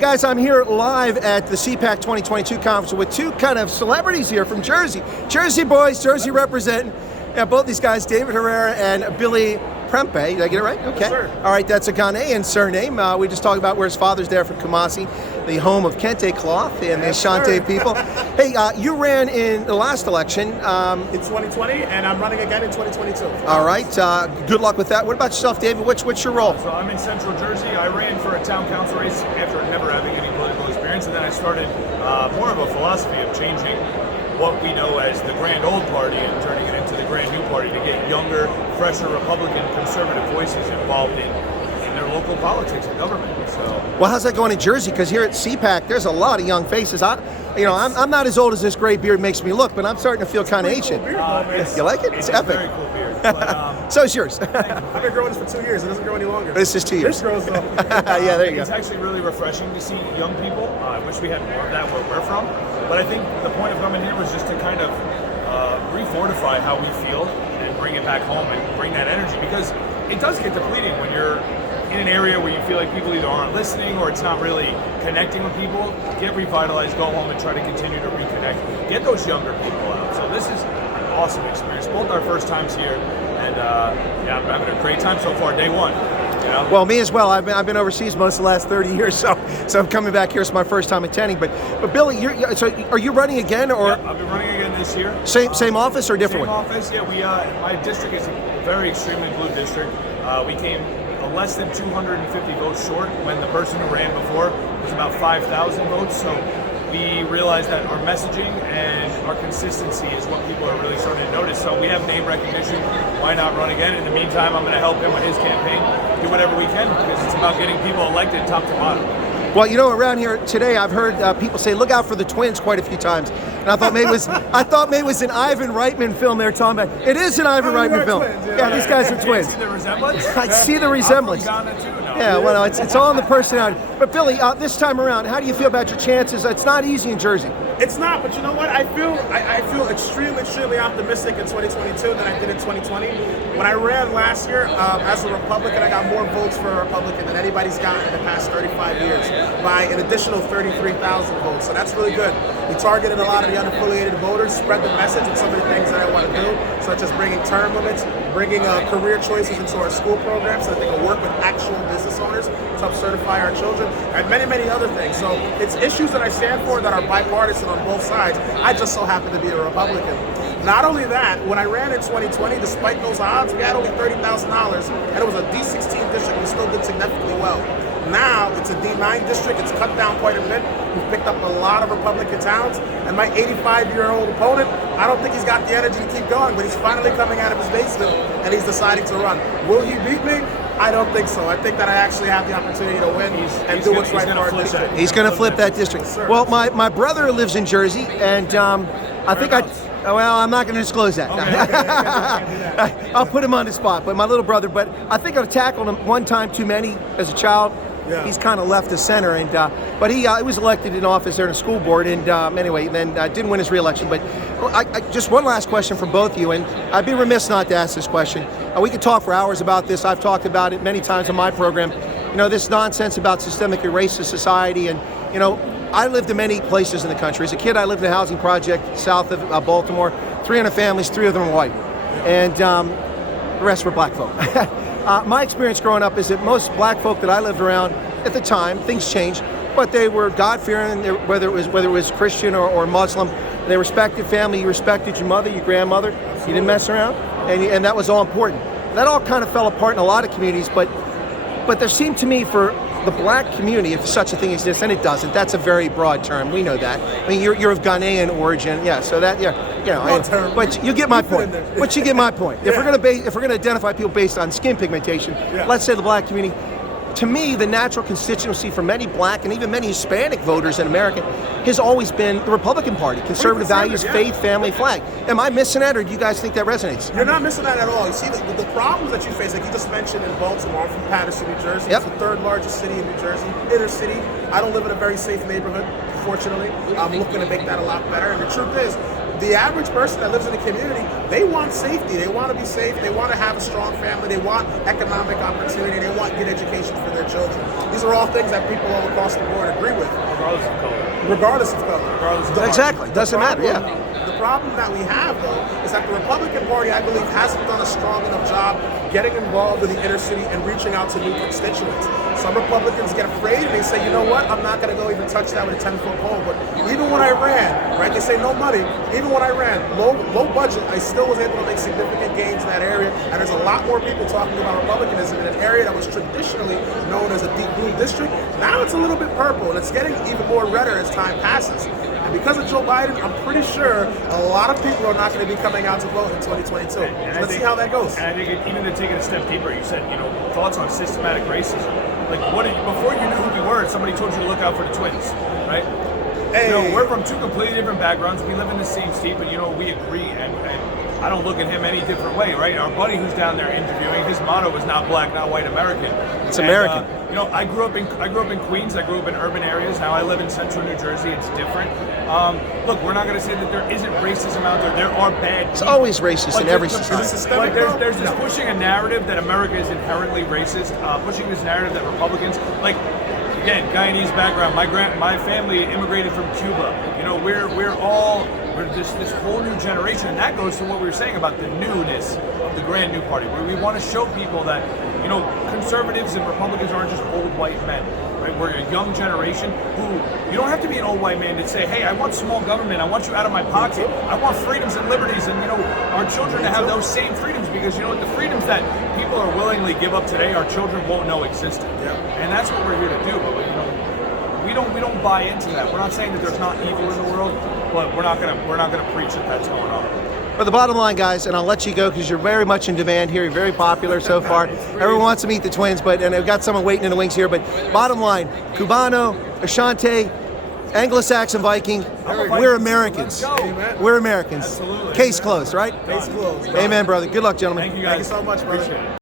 Guys, I'm here live at the CPAC 2022 conference with two kind of celebrities here from Jersey. Jersey boys, Jersey representing. Both these guys, David Herrera and Billy Prempeh. Did I get it right? Okay. Yes, sir. All right, that's a Ghanaian surname. We just talked about where his father's there from Kumasi, the home of Kente cloth and the Ashanti people. Hey, you ran in the last election. In 2020, and I'm running again in 2022. All right, good luck with that. What about yourself, David? What's your role? So I'm in Central Jersey. I ran for a town council race after never having any political experience, and then I started more of a philosophy of changing what we know as the Grand Old Party and turning it into the Grand New Party to get younger, fresher Republican conservative voices involved in their local politics and government. So, well, how's that going in Jersey? Because here at CPAC, there's a lot of young faces. I'm not as old as this gray beard makes me look, but I'm starting to feel kind of ancient. Cool You like it? It's epic. A very cool beard. But, So is yours. I've been growing this for 2 years. It doesn't grow any longer. This is 2 years. This grows though. Yeah, there you go. It's actually really refreshing to see young people. I wish we had more of that where we're from. But I think the point of coming here was just to kind of refortify how we feel and bring it back home and bring that energy, because it does get depleting when you're in an area where you feel like people either aren't listening or it's not really connecting with people. Get revitalized, go home and try to continue to reconnect. Get those younger people out. So this is an awesome experience. Both our first times here, and I'm having a great time so far, day one. You know? Well, me as well. I've been overseas most of the last 30 years, so I'm coming back here. It's my first time attending. But Billy, so are you running again, or Yeah, I'll be running again this year. same office or different Same one? office, yeah. We my district is a very extremely blue district. We came less than 250 votes short when the person who ran before was about 5,000 votes. So we realized that our messaging and our consistency is what people are really starting to notice. So we have name recognition. Why not run again? In the meantime, I'm going to help him with his campaign. Do whatever we can, because it's about getting people elected top to bottom. Well, around here today, I've heard people say, "Look out for the twins" quite a few times, and I thought maybe it was an Ivan Reitman film they were talking about. It is an Ivan Reitman film. Twins, yeah, these guys are twins. See the resemblance? I see the resemblance. I'm from Ghana too, no. Yeah, well, it's all in the personality. But Billy, this time around, how do you feel about your chances? It's not easy in Jersey. It's not, but you know what? I feel extremely optimistic in 2022 than I did in 2020. When I ran last year as a Republican, I got more votes for a Republican than anybody's gotten in the past 35 years by an additional 33,000 votes. So that's really good. We targeted a lot of the unaffiliated voters, spread the message with some of the things that I want to do, such as bringing term limits, bringing career choices into our school programs so that they can work with actual business owners to help certify our children, and many other things. So it's issues that I stand for that are bipartisan on both sides. I just so happen to be a Republican. Not only that, when I ran in 2020, despite those odds, we had only $30,000, and it was a D16 district. We still did significantly well. Now it's a D9 district. It's cut down quite a bit. We've picked up a lot of Republican towns, and my 85-year-old opponent, I don't think he's got the energy to keep going, but he's finally coming out of his basement, and he's deciding to run. Will he beat me? I don't think so. I think that I actually have the opportunity to win and do what's right for our district. He's going to flip that district. Yes, sir. Well, my brother lives in Jersey, and I think I'm not going to disclose that. Okay. I'll put him on the spot, but my little brother. But I think I've tackled him one time too many as a child. Yeah. He's kind of left the center, and but he was elected in office there in the school board, and anyway, then didn't win his re-election. But I just one last question from both of you, and I'd be remiss not to ask this question. We could talk for hours about this. I've talked about it many times on my program. This nonsense about systemically racist society, and I lived in many places in the country. As a kid, I lived in a housing project south of Baltimore. 300 families, 3 of them were white, and the rest were black folk. My experience growing up is that most black folk that I lived around at the time, things changed, but they were God-fearing, whether it was Christian or Muslim. They respected family. You respected your mother, your grandmother. You didn't mess around, and that was all important. That all kind of fell apart in a lot of communities, but there seemed to me for the black community, if such a thing exists, and it doesn't. That's a very broad term. We know that. I mean, you're of Ghanaian origin, yeah. So that, but you get my point. But you get my point. If we're gonna identify people based on skin pigmentation, let's say the black community. To me, the natural constituency for many black and even many Hispanic voters in America has always been the Republican Party, conservative values, faith, family, flag. Am I missing that, or do you guys think that resonates? You're not missing that at all. You see, the problems that you face, like you just mentioned in Baltimore, I'm from Paterson, New Jersey. Yep. It's the 3rd largest city in New Jersey, inner city. I don't live in a very safe neighborhood. unfortunately. I'm looking to make that a lot better. And the truth is, the average person that lives in the community, they want safety. They want to be safe. They want to have a strong family. They want economic opportunity. They want good education for their children. These are all things that people all across the board agree with. Regardless of color. Regardless of color. Regardless of color. Exactly. Doesn't matter, yeah. The problem that we have, though, is that the Republican Party, I believe, hasn't done a strong enough job getting involved in the inner city and reaching out to new constituents. Some Republicans get afraid and they say, you know what, I'm not going to go even touch that with a 10-foot pole. But even when I ran, right, they say no money. Even when I ran, low budget, I still was able to make significant gains in that area. And there's a lot more people talking about Republicanism in an area that was traditionally known as a deep blue district. Now it's a little bit purple, and it's getting even more redder as time passes. And because of Joe Biden, I'm pretty sure a lot of people are not going to be coming out to vote in 2022. Let's see how that goes. And I think even to take it a step deeper, you said, thoughts on systematic racism. Like, before you knew who we were, somebody told you to look out for the twins, right? Hey. We're from two completely different backgrounds. We live in the same state, but we agree, and I don't look at him any different way, right? Our buddy who's down there interviewing, his motto is not black, not white, American. It's American. I grew up in Queens. I grew up in urban areas. Now I live in central New Jersey. It's different. Look, we're not going to say that there isn't racism out there. There are bad people. It's always racist in every society. But there's this pushing a narrative that America is inherently racist, pushing this narrative that Republicans, like, again, Guyanese background. My family immigrated from Cuba. We're this whole new generation, and that goes to what we were saying about the newness of the grand new party, where we want to show people that conservatives and Republicans aren't just old white men. Right? We're a young generation who, you don't have to be an old white man to say, hey, I want small government, I want you out of my pocket, I want freedoms and liberties, and our children to have those same freedoms, because the freedoms that people are willingly give up today, our children won't know existed. Yeah. And that's what we're here to do. But we don't buy into that. We're not saying that there's not evil in the world, but we're not gonna preach that that's going on. But the bottom line, guys, and I'll let you go because you're very much in demand here. You're very popular so far. Everyone wants to meet the twins, and I've got someone waiting in the wings here. But bottom line, Cubano, Ashanti, Anglo-Saxon Viking, we're Americans. We're Americans. Absolutely. Case closed, right? Case closed. Amen, brother. Good luck, gentlemen. Thank you guys. Thank you so much, brother. Appreciate it.